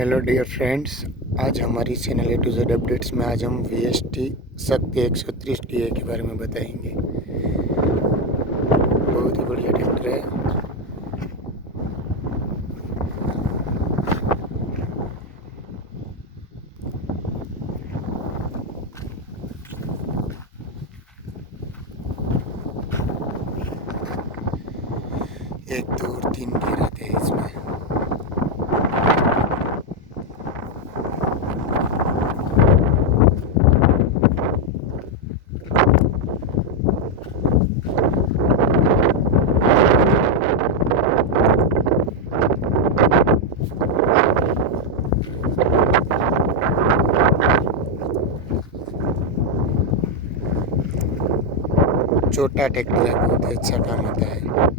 Hello dear friends, आज हमारी channel A to Z updates में आज हम VST शक्ति 130 TA के बारे में बताएंगे। बहुत ही बढ़िया ट्रैक्टर है। एक दो और तीन गियर आते हैं इसमें। छोटा ट्रैक्टर है, बहुत ही अच्छा काम आता है।